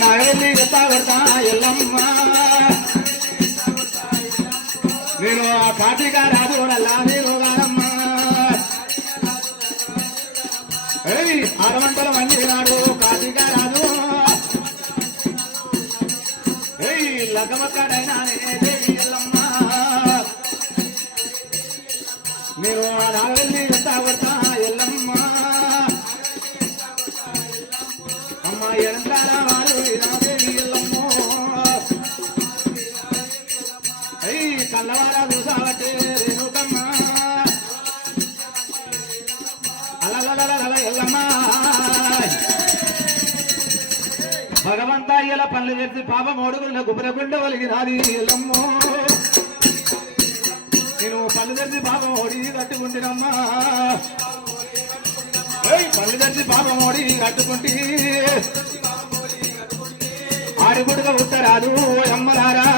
నాగలి ఎత్తా కొడతా ఎల్లమ్మ నేను కార్తీక రాజు నల్లా నేను గారమ్మ 600 మంది నాడు కార్తీక రాజు లగమక్కడైనా ఎల్లమ్మ నేను నాగలి ఎత్తా కొడతా ఎల్లమ్మ అమ్మ ఎంతాల వారు ఎల్లమ్మ కల్లవారా చూసావటే రేణుకమ్మ అలలలల ఎల్లమ్మ భగవంతా ఇలా పనులు చేసి పాప మోడుగుల గుబరగుండ ఒలిగినాది ఎల్లమ్మో నేను పనులు తెచ్చి పాప మోడి కట్టుకుంటున్నమ్మా పనులు తెచ్చి పాప మోడి కట్టుకుంటే ఆడిగుడుగా ఉత్తరాదు అమ్మలారా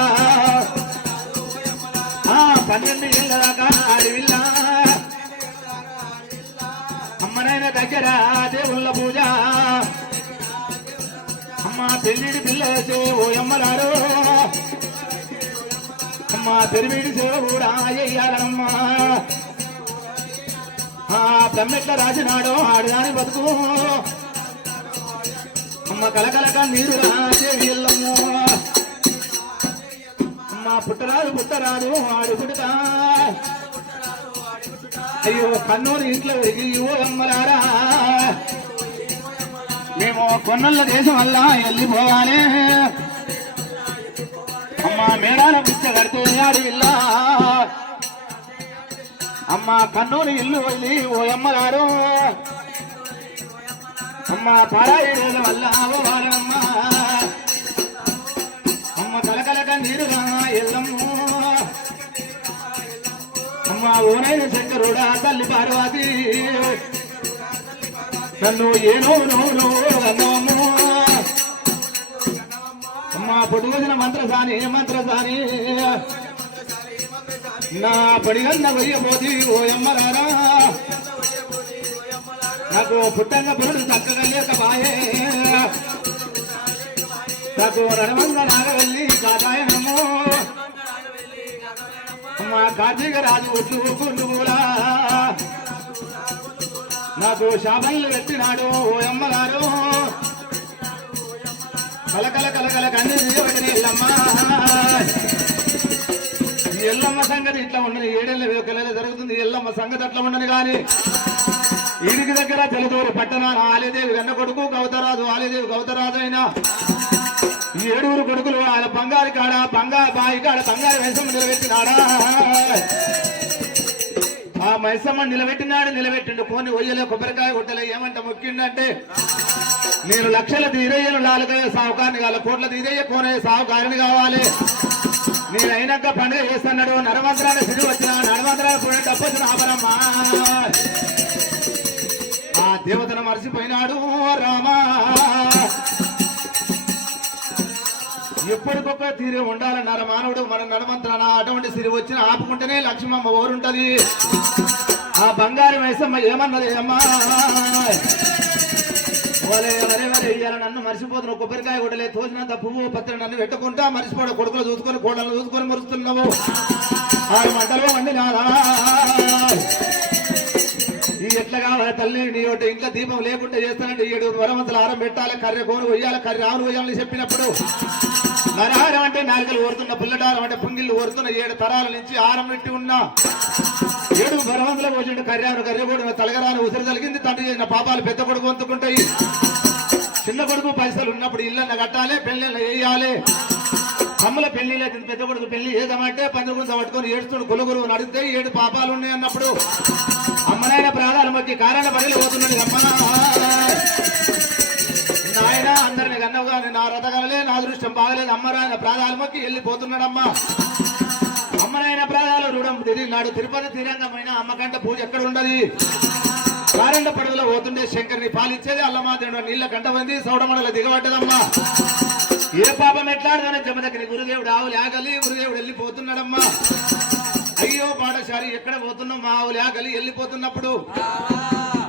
12 ఏళ్ళ దాకా ఆడివిల్ల అమ్మనైనా దగ్గర దేవుళ్ళ పూజ అమ్మ పెళ్ళిడి పిల్లలతో ఓ అమ్మలారు అమ్మ పెరిమిడి సేవ కూడా అయ్యాలమ్మా బ్రహ్మెట్ల రాజనాడు ఆడదాని బతుకు అమ్మ కలకలక నీరు రాజేవి ఎల్లమ్మ అమ్మ పుట్టరాదు ఆడు పుడతా అయ్యో కన్నూరు ఇంట్లో ఓ అమ్మలారా మేము కొన్నళ్ళ దేశం వల్ల వెళ్ళిపోవాలి అమ్మ మేడాల పిచ్చ కడితే అడవిల్లా అమ్మ కన్నూరు ఇల్లు వెళ్ళి ఓ అమ్మగారు అమ్మ పరాయి దేశం వల్ల అవ్వాలమ్మ అమ్మ కలకలక నీరుగా ఎల్లమ్మ అమ్మ ఓనైన శంకరుడా తల్లి పార్వతి నన్ను ఏనో నోను అన్నవమ్మ అమ్మ పొడుగుసిన మంత్రసాని నా పడిగన్న వెయ్యబోది ఓ అమ్మరారా నాకు పుట్టంగా పురుడు చక్కగా లేకబాయే నాకు రణమంగ నాగవల్లి కాదాయనమ్మో అమ్మ కార్తీక రాజు ఒట్లు గుండులా నాకు శాపంలు పెట్టినాడు ఓ అమ్మగారు కలకల కన్నీ ఎల్లమ్మ ఎల్లమ్మ సంగతి ఇట్లా ఉండని 7 ఏళ్ళ వేకలలో జరుగుతుంది ఎల్లమ్మ సంగతి అట్లా ఉండని కానీ ఈడికి దగ్గర జలదూరు పట్టణాన ఆలేదేవి వెన్న కొడుకు గౌతరాజు ఆలేదేవి గౌతరాజు అయినా 7 కొడుకులు ఆయన బంగారు కాడ బాయి కాడ బంగారు వేషం నిలబెట్టినాడా ఆ మైసమ్మ నిలబెట్టిండు పోని ఒయ్యలే కొబ్బరికాయ కొట్టలే ఏమంట మొక్కిండంటే నేను లక్షల తీరయ్యను నాలుగయ్య సావుకారిని కావాలి కోట్ల తీరయ్య కోనయ్య సావుకారిని కావాలి నేను అయినాక పండుగ చేస్తున్నాడు నరమంత్రాన్ని సిడి వచ్చిన నరమంత్రాన్ని పోయిన డబ్బు వచ్చిన ఆపరమ్మా ఆ దేవతను మర్చిపోయినాడు రామా ఎప్పటికొక్క తీరే ఉండాలన్నారు మానవుడు మన నడమంత్రాన అటువంటి సిరి వచ్చిన ఆపుకుంటేనే లక్ష్మమ్మ ఓరుంటది ఆ బంగారు మైసమ్మ ఏమన్నది అమ్మా ఇయ్యాల నన్ను మర్చిపోతున్నావు కొబ్బరికాయ కొట్టలే తోసినంత పువ్వు పత్రి నన్ను పెట్టుకుంటా మర్చిపోవడం కొడుకులు చూసుకొని కోడలను చూసుకొని మరుస్తున్నావు 6 మంటలు వండి నాదా ఈ ఎట్లా కావాలి తల్లి నీ ఒకటి ఇంకా దీపం లేకుండా చేస్తానంటే 7 వరమంతలు ఆరం పెట్టాలి కర్రె కోరు కొయ్యాలి కర్రె ఆవులు కొయ్యాలని చెప్పినప్పుడు నరహారం అంటే నాలుగలు ఓరుతున్న పుల్లడారం అంటే పుంగిళ్ళు ఓరుతున్న 7 తరాల నుంచి ఆరం పెట్టి ఉన్నా 7 వరమంతలు పోసిండు కర్రాను కర్రెగోడు తలగరాను ఉసిరి తలిగింది తండ్రి చేసిన పాపాలు పెద్ద కొడుకు వంతుకుంటాయి చిన్న కొడుకు పైసలు ఉన్నప్పుడు ఇళ్ళన్న కట్టాలి పెళ్ళిళ్ళు వేయాలి అమ్మల పెళ్లి లేదు పెద్ద కొడుకు పెళ్లి ఏదమంటే పందుగుంత పట్టుకొని ఏడుస్తుడు గులుగురు నడితే 7 పాపాలు ఉన్నాయి అన్నప్పుడు అమ్మనైన ప్రాణాలు మొక్కి కారణ పగిలి పోతున్నాడు అమ్మ నాయన అందరిని కన్నవు కానీ నా రథగలలే నా దృష్టం బాగలేదు అమ్మరాయన ప్రాణాలు మొక్కి వెళ్ళిపోతున్నాడమ్మా అమ్మనైన ప్రాణాలు రుణం తిరిగినాడు తిరుపతి తీరంగమైన అమ్మకంట పూజ ఎక్కడ ఉండదు కారెండ పడవలో పోతుండే శంకర్ని పాలించేది అల్లమాదేవుడు నీళ్ళ కంట ఉంది సౌడమడల దిగబడ్డదమ్మా ఏ పాపం ఎట్లాడదని జమ దగ్గర గురుదేవుడు ఆవులు ఆగలి గురుదేవుడు వెళ్ళిపోతున్నాడమ్మా అయ్యో పాఠశాలి ఎక్కడ పోతున్నాం మా ఆవులు ఆగలి వెళ్ళిపోతున్నప్పుడు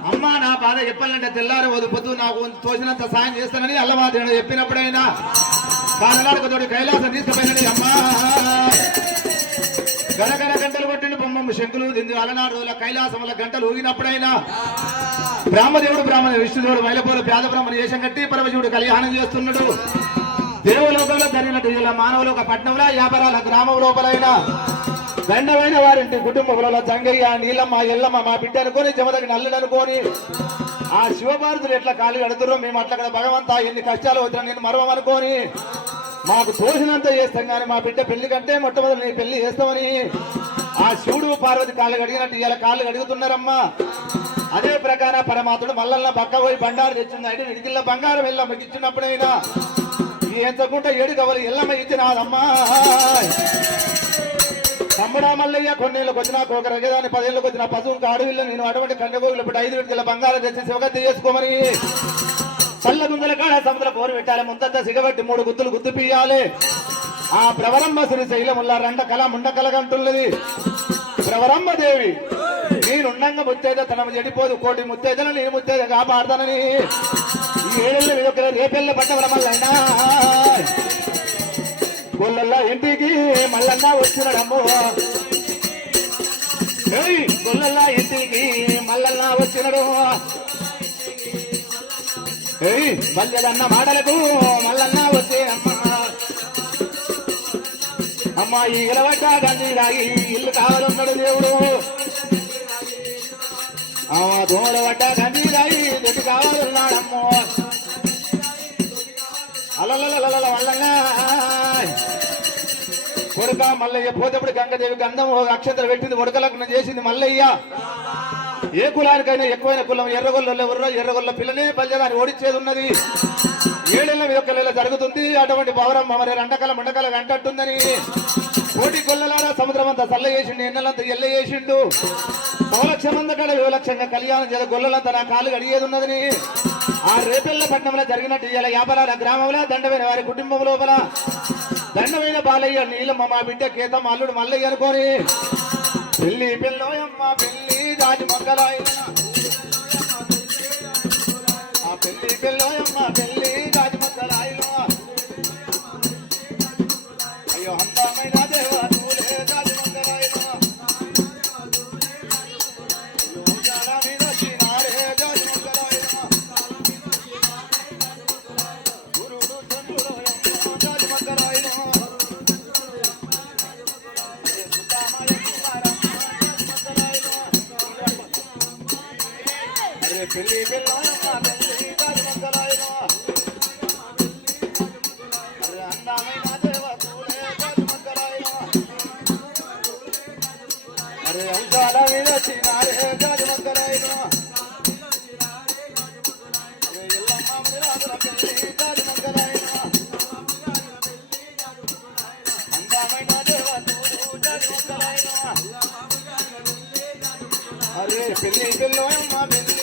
అమ్మా నా బాధ చెప్పాలంటే తెల్లారి వదిలిపోతూ నాకు తోచినంత సాయం చేస్తానని అల్లవాదేవుడు చెప్పినప్పుడైనా కాలనాడుకతోటి కైలాసం తీసుకుపోయినది అమ్మా. గనగన గంటలు కొట్టిన బొమ్మమ్మ శంకులు దింది అలనాడు రోజుల కైలాసం వల్ల గంటలు ఊగినప్పుడైనా బ్రాహ్మణ విష్ణుదేవుడు మైలపూరు పేద బ్రహ్మణ వేషం కట్టి పరమశివుడు కళ్యాణం చేస్తున్నాడు. దేవలోకంలో జరిగినట్టు ఇలా మానవులు ఒక పట్టణంలో వ్యాపారాల గ్రామం లోపలైనా దండమైన వారింటి కుటుంబంలో జంగయ్య నీలమ్మ ఎల్లమ్మ మా బిడ్డ అనుకోని జమదగిన అల్లుడు అనుకోని ఆ శివభారతులు ఎట్లా కాళ్ళు కడుతురో మేము అట్లా కదా భగవంతా ఎన్ని కష్టాలు వచ్చినా నేను మరవం అనుకోని మాకు తోసినంత చేస్తాం కానీ మా బిడ్డ పెళ్లి కంటే మొట్టమొదటి నీ పెళ్లి చేస్తామని ఆ శివుడు పార్వతి కాళ్ళు కడిగినట్టు ఇలా కాళ్ళు కడుగుతున్నారమ్మా. అదే ప్రకారం పరమాత్ముడు మల్లన్న పక్క పోయి బండారు తెచ్చింది అయితే ఇడికిల్ల బంగారం ఎల్లమ్మకి ఇచ్చినప్పుడైనా ఎంతకుంటే ఏడు కవలు ఎల్లమ్మ ఇచ్చినాదమ్మా. తమ్ముడా మల్లయ్య కొన్నేళ్ళకి వచ్చినా ఒక రగదాన్ని 10 ఏళ్ళకి వచ్చిన పశువుకి అడవిలో నేను అటువంటి కన్నగోగులు ఇప్పుడు 5 విడతల బంగారం తెచ్చి శివగతి చేసుకోమని చల్ల గుందల కాడ సముద్ర పోరు పెట్టాలి. ముందంతా సిగబెట్టి 3 గుద్దులు గుద్దు పీయాలి. ఆ ప్రవరమ్మ శ్రీశైలముల్ల రండకల ముండకలగంటున్నది ప్రవరమ్మ దేవి. నేనుండంగా ముత్తేద తన చెడిపోదు కోటి ముత్తేదలు నేను ముత్తేద కాపాడతానని ఈ 7 ఏళ్ళ రేపెళ్ళ పట్టవరమల్లైనా గొల్లల్లా ఇంటికి మల్లన్న వచ్చినడమ్మో. గొల్లల్లా ఇంటికి మల్లన్న వచ్చినడు. మల్లెదన్న మాటలకు మల్లన్న వచ్చే అమ్మ ఈ ఇలవట గంజి రాగి ఇల్లు కావాలన్నాడు దేవుడు. దోమల పడ్డ గంజి రాగి దొడ్డి కావాలన్నాడమ్మో. అలల వల్లన్నా కొడుక మల్లయ్య పోతప్పుడు గంగదేవి గంధం అక్షంతలు పెట్టింది ఉడకలగ్నం చేసింది మల్లయ్య. ఏ కులానికైనా ఎక్కువైన కులం ఎర్రగొల్ల ఎవరో ఎర్రగొల్ల పిల్లనే బల్యదాన్ని ఓడించేది ఉన్నది. 7 ఏళ్ళ మీద 1 ఏళ్ళ జరుగుతుంది. అటువంటి పౌరమ్మ మరి రండకల ముండకల గంటట్టుందని కోటి గొల్లలారా సముద్రం అంతా చల్ల చేసిండు, ఎన్నెలంతా ఎల్ల చేసిండు. 100 లక్షల మంది కాడ 100 లక్షంగా కళ్యాణం చేత గొల్లలంతా నా కాళ్ళు అడిగేది ఉన్నదని ఆ రేపెల్ల పట్టణంలో జరిగినట్టు ఇలా వ్యాపారాల గ్రామంలో దండమైన వారి కుటుంబం లోపల దండమైన బాలయ్య నీలమ్మ మా బిడ్డ కేతం అల్లుడు మల్లయ్య అనుకోని పెళ్లి పెళ్ళోయమ్మ పెళ్లి రాజు మంగళాయ ఆ పెళ్లి పెళ్ళోయమ్మ పెళ్లి రాజు మంగళాయ. అయ్యో అందమైన దేవ తూలే రాజు మంగళాయ పెళ్లి పిల్లమ్మ పెళ్లి రాజు మంగళాయ అందమైన దేవ తూలే రాజు మంగళాయ. అరే అంశాల మీద చిన్నారే రాజు మంగళాయ. అరే ఎల్లమ్మ రాజుల పెళ్లి రాజు మంగళాయ. అందమైన దేవ తూలు రాజు మంగళాయ. అరే పెళ్లి పిల్లమ్మ పెళ్లి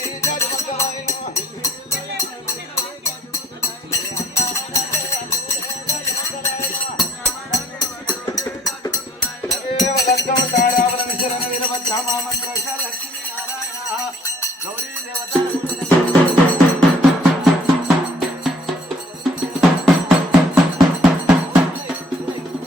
గౌరీ